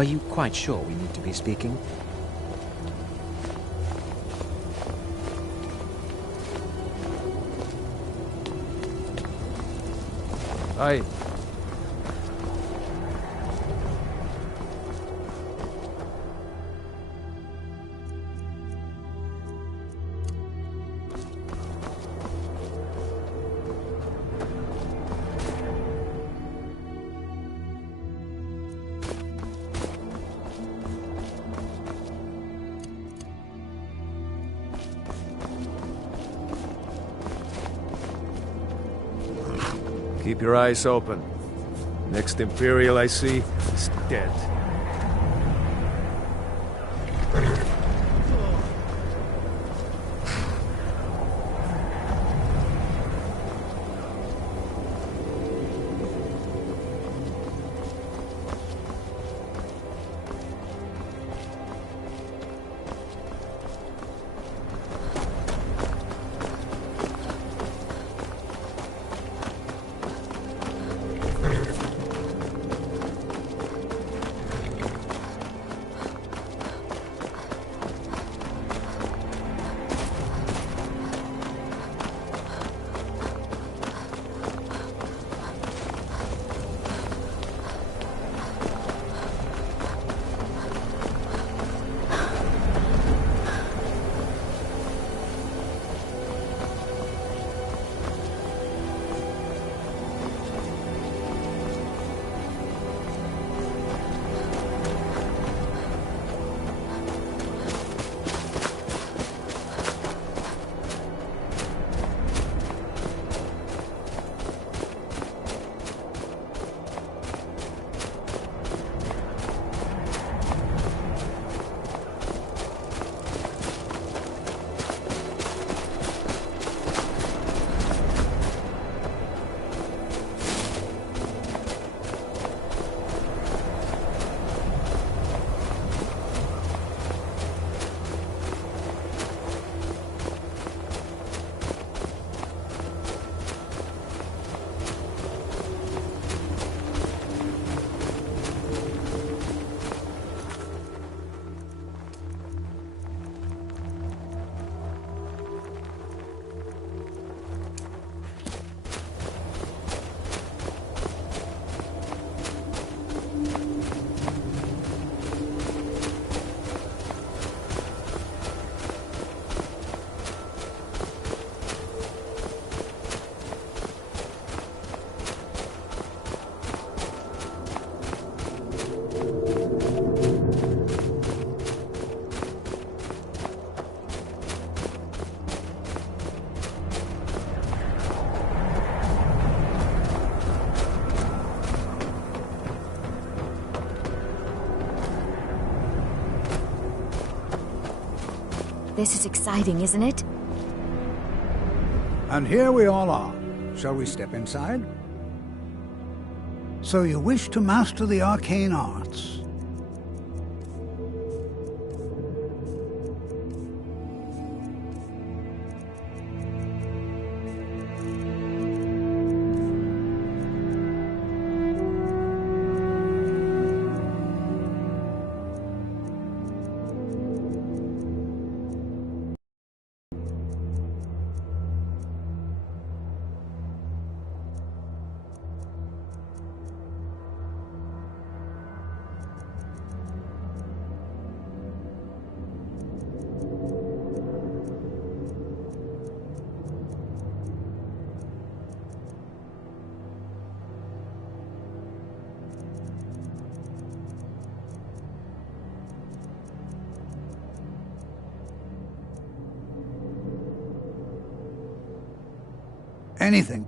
Are you quite sure we need to be speaking? Aye. Keep your eyes open. Next Imperial I see is dead. This is exciting, isn't it? And here we all are. Shall we step inside? So you wish to master the arcane arts? Anything.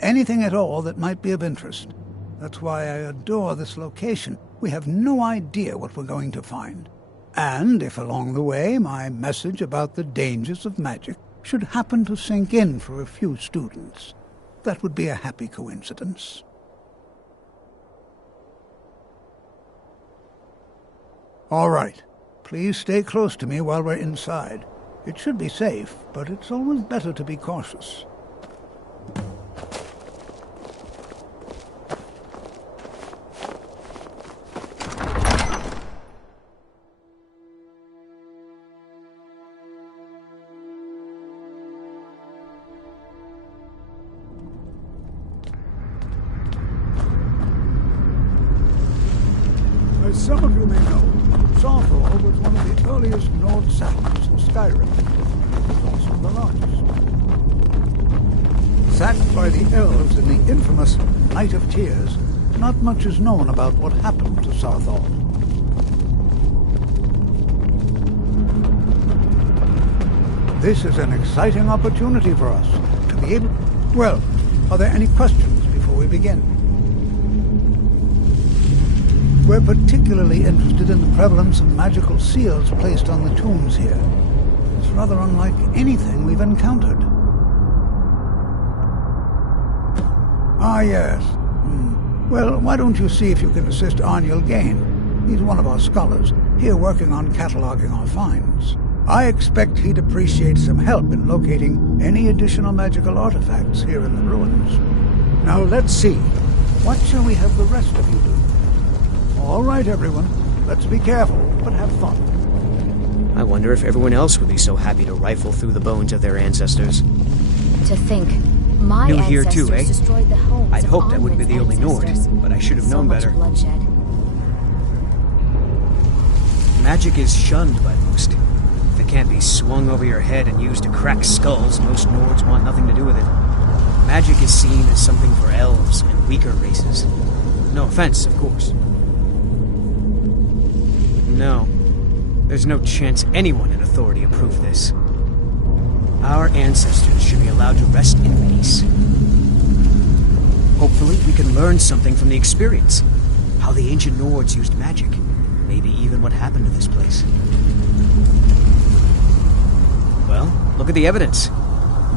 Anything at all that might be of interest. That's why I adore this location. We have no idea what we're going to find. And if along the way my message about the dangers of magic should happen to sink in for a few students, that would be a happy coincidence. All right. Please stay close to me while we're inside. It should be safe, but it's always better to be cautious. some of you may know, Sarthor was one of the earliest Nord settlements in Skyrim. It was also the largest. Sacked by the elves in the infamous Night of Tears, not much is known about what happened to Sarthor. This is an exciting opportunity for us to be able... Well, are there any questions before we begin? We're particularly interested in the prevalence of magical seals placed on the tombs here. It's rather unlike anything we've encountered. Ah, yes. Well, why don't you see if you can assist Arniel Gain? He's one of our scholars, here working on cataloging our finds. I expect he'd appreciate some help in locating any additional magical artifacts here in the ruins. Now let's see. What shall we have the rest of you do? All right, everyone. Let's be careful, but have fun. I wonder if everyone else would be so happy to rifle through the bones of their ancestors. To think, my New ancestors here too, eh? destroyed the homes I'd of hoped I wouldn't be the only Nord, ancestors. but I should have So known much better. bloodshed. Magic is shunned by most. If it can't be swung over your head and used to crack skulls, most Nords want nothing to do with it. Magic is seen as something for elves and weaker races. No offense, of course. No. There's no chance anyone in authority approved this. Our ancestors should be allowed to rest in peace. Hopefully, we can learn something from the experience. How the ancient Nords used magic. Maybe even what happened to this place. Well, look at the evidence.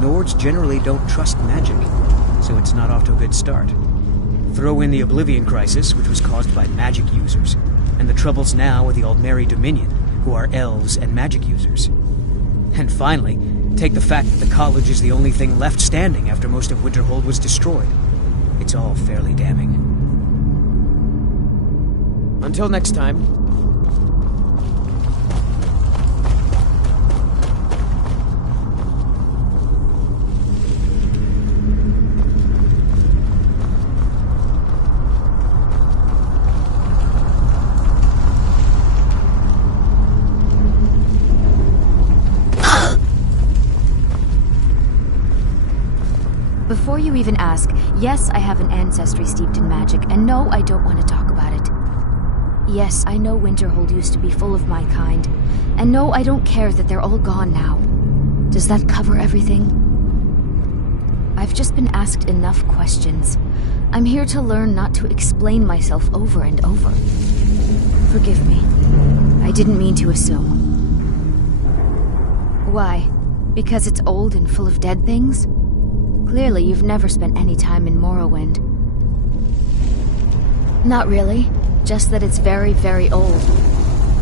Nords generally don't trust magic, so it's not off to a good start. Throw in the Oblivion Crisis, which was caused by magic users, and the troubles now with the Aldmeri Dominion, who are elves and magic users. And finally, take the fact that the college is the only thing left standing after most of Winterhold was destroyed. It's all fairly damning. Until next time. Before you even ask, yes, I have an ancestry steeped in magic, and no, I don't want to talk about it. Yes, I know Winterhold used to be full of my kind, and no, I don't care that they're all gone now. Does that cover everything? I've just been asked enough questions. I'm here to learn not to explain myself over and over. Forgive me. I didn't mean to assume. Why? Because it's old and full of dead things? Clearly, you've never spent any time in Morrowind. Not really. Just that it's very, very old.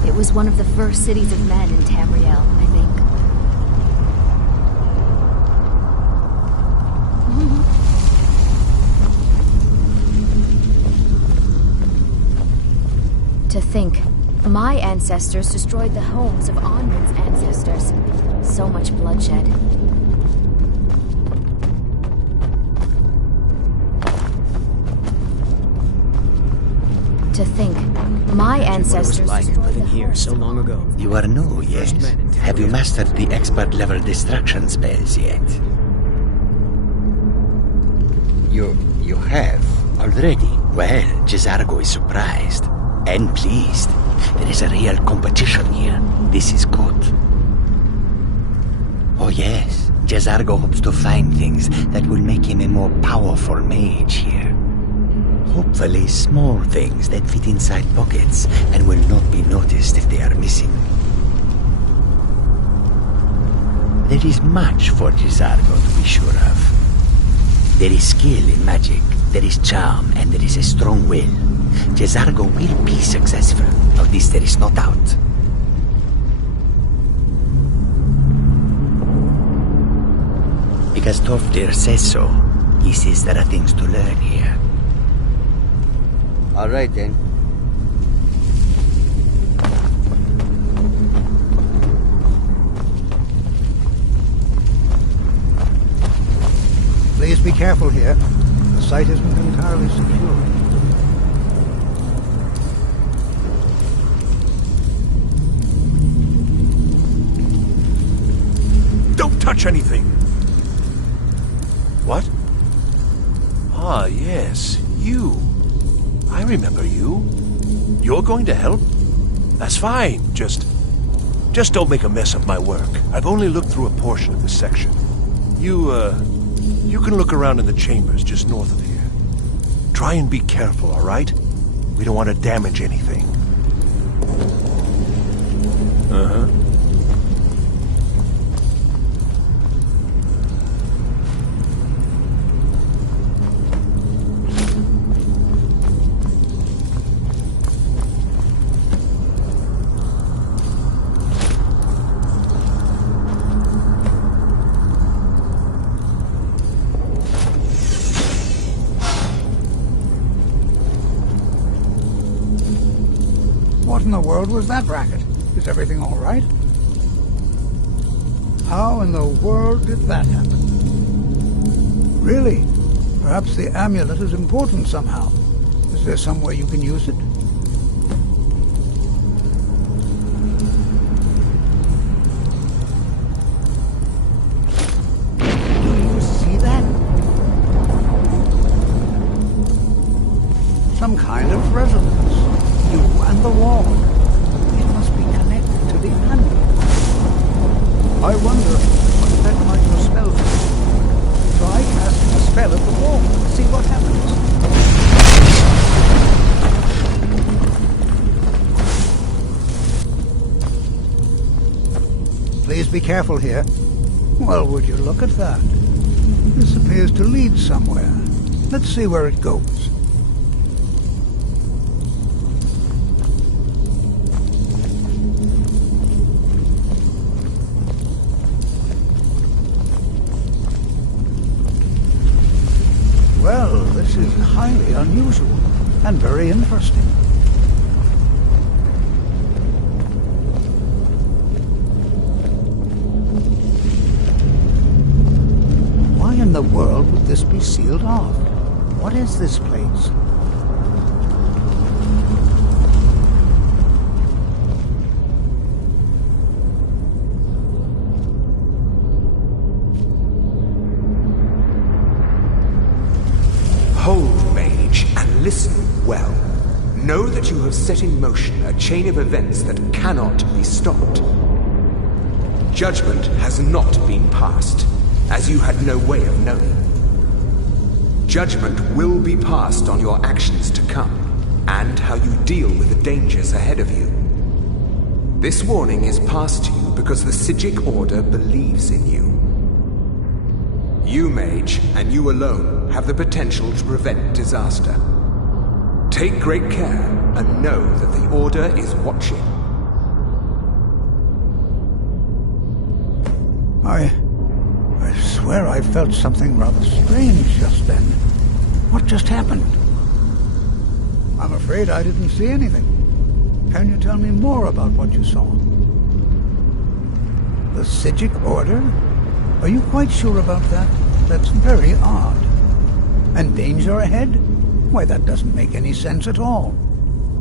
It was one of the first cities of men in Tamriel, I think. To think, my ancestors destroyed the homes of Onwin's ancestors. So much bloodshed. To think, my ancestors What it was like living here so long ago. You are new, yes? men in Have you Tamriel. mastered the expert-level distraction spells yet? You have? Already? Well, Jezargo is surprised. And pleased. There is a real competition here. This is good. Oh yes, Jezargo hopes to find things that will make him a more powerful mage here. Hopefully small things that fit inside pockets and will not be noticed if they are missing. There is much for Jezargo to be sure of. There is skill in magic, there is charm, and there is a strong will. Jezargo will be successful, of this there is no doubt. Because Torfdir says so. He says there are things to learn here. All right, then. Please be careful here. The site isn't entirely secure. touch anything. What? Ah, yes, you. I remember you. You're going to help? That's fine. Just don't make a mess of my work. I've only looked through a portion of this section. You can look around in the chambers just north of here. Try and be careful, all right? We don't want to damage anything. Uh-huh. What in the world was that racket? Is everything all right? How in the world did that happen? Really? Perhaps the amulet is important somehow. Is there some way you can use it? Do you see that? Some kind of resonance. You and the wall. It must be connected to the amulet. I wonder what that might spell for you. Try casting a spell at the wall. See what happens. Please be careful here. Well, would you look at that? This appears to lead somewhere. Let's see where it goes. Well, this is highly unusual and very interesting. Why in the world would this be sealed off? What is this place? Hold, mage, and listen well. Know that you have set in motion a chain of events that cannot be stopped. Judgment has not been passed, as you had no way of knowing. Judgment will be passed on your actions to come, and how you deal with the dangers ahead of you. This warning is passed to you because the Psijic Order believes in you. You, mage, and you alone, have the potential to prevent disaster. Take great care, and know that the Order is watching. I swear I felt something rather strange just then. What just happened? I'm afraid I didn't see anything. Can you tell me more about what you saw? The Psijic Order? Are you quite sure about that? That's very odd. And danger ahead? Why, that doesn't make any sense at all.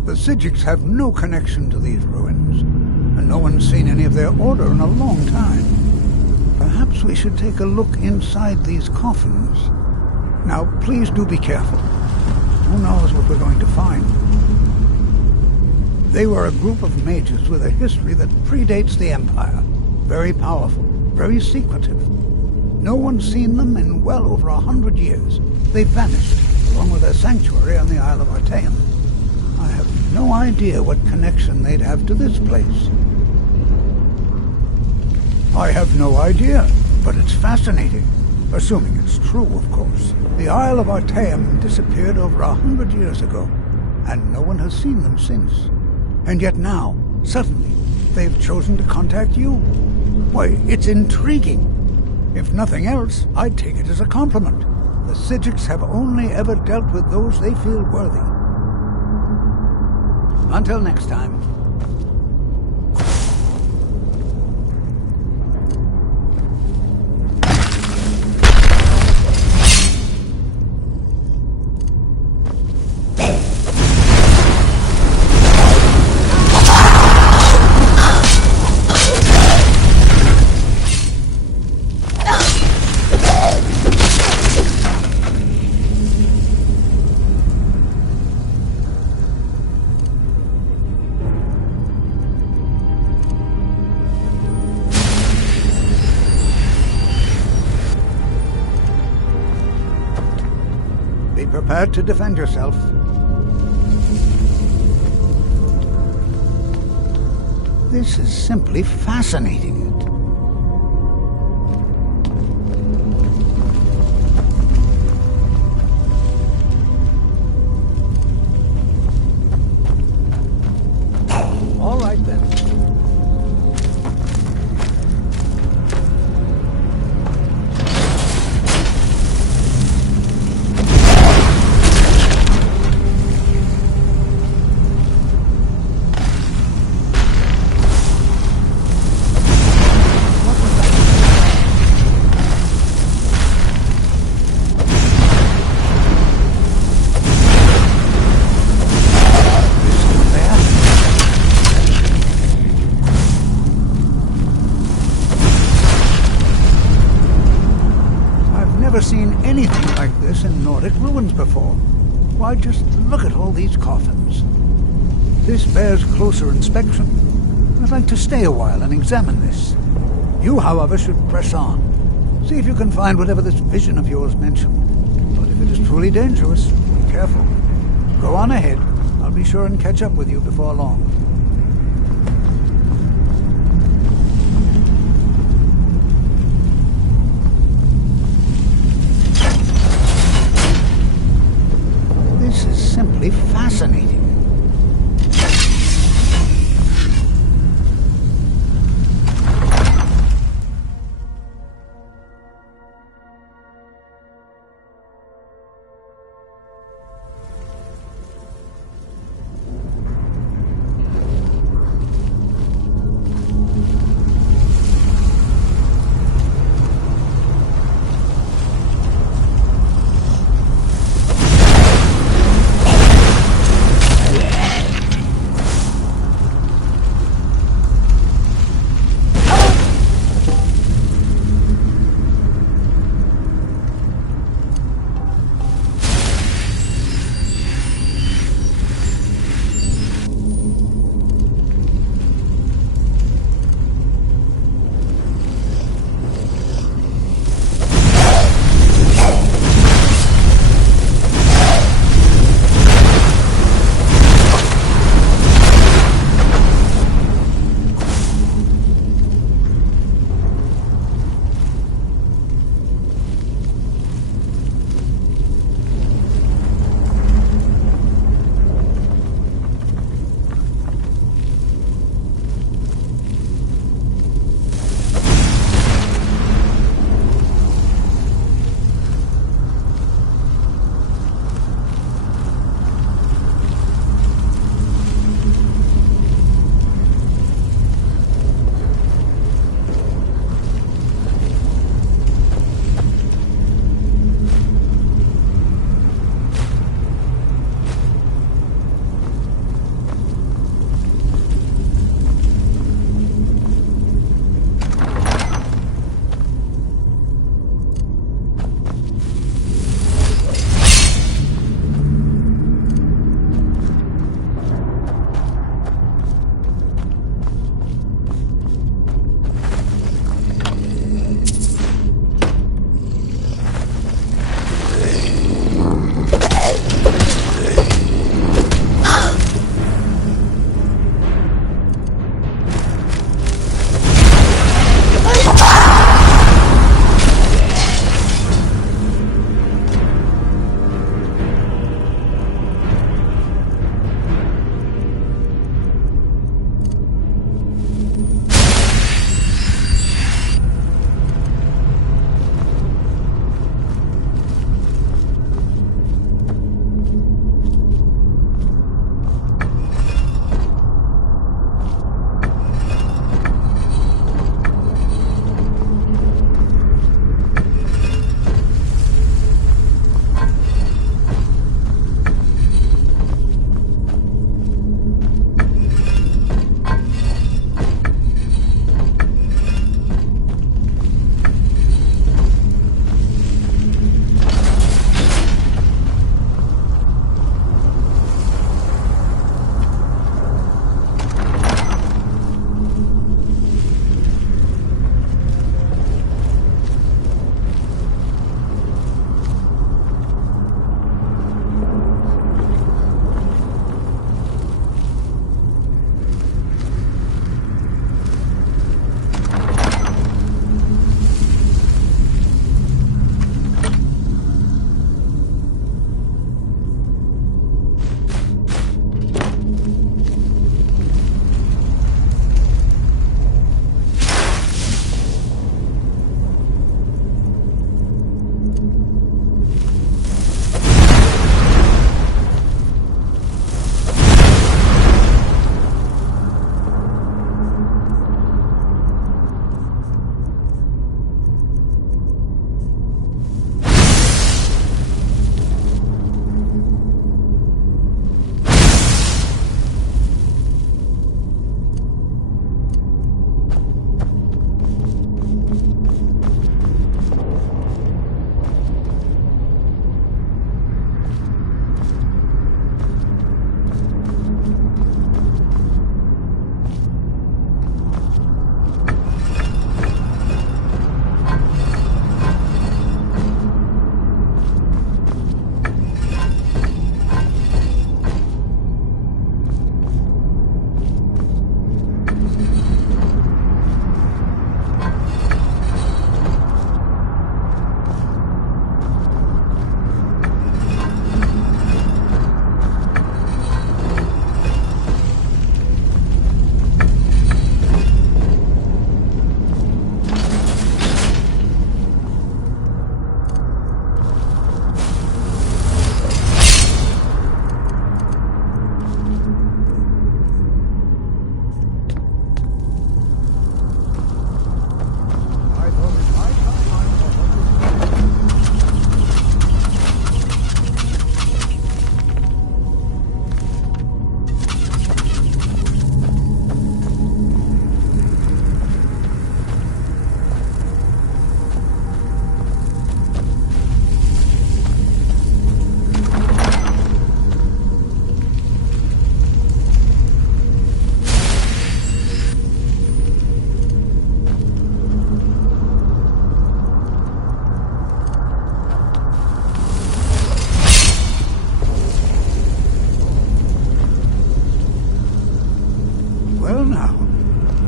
The Psijics have no connection to these ruins, and no one's seen any of their order in a long time. Perhaps we should take a look inside these coffins. Now, please do be careful. Who knows what we're going to find? They were a group of mages with a history that predates the Empire. Very powerful, very secretive. No one's seen them in well over 100 years. They vanished, along with their sanctuary on the Isle of Artaeum. I have no idea what connection they'd have to this place. I have no idea, but it's fascinating. Assuming it's true, of course. The Isle of Artaeum disappeared over 100 years ago, and no one has seen them since. And yet now, suddenly, they've chosen to contact you. Why, it's intriguing. If nothing else, I'd take it as a compliment. The Psijics have only ever dealt with those they feel worthy. Until next time. prepared to defend yourself. This is simply fascinating. All right then. Never seen anything like this in Nordic ruins before. Why, just look at all these coffins. This bears closer inspection. I'd like to stay a while and examine this. You, however, should press on. See if you can find whatever this vision of yours mentioned. But if it is truly dangerous, be careful. Go on ahead. I'll be sure and catch up with you before long. This is simply fascinating.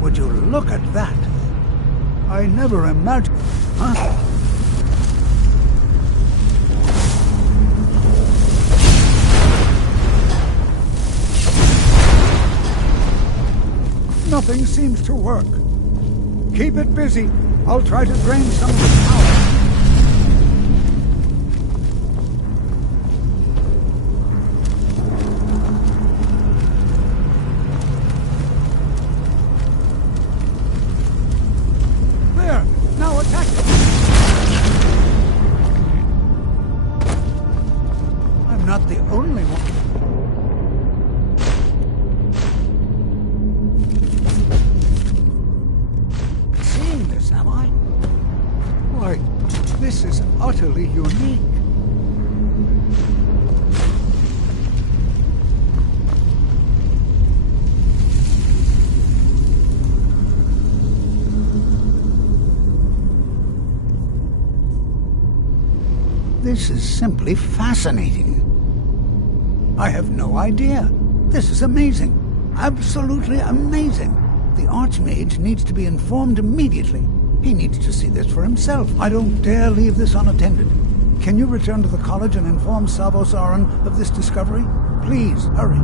Would you look at that? I never imagined... Huh? Nothing seems to work. Keep it busy. I'll try to drain some of the power. There! Now attack it! I'm not the only one. Am I? Why, this is utterly unique. This is simply fascinating. I have no idea. This is amazing. Absolutely amazing. The Archmage needs to be informed immediately. He needs to see this for himself. I don't dare leave this unattended. Can you return to the college and inform Savos Aran of this discovery? Please, hurry.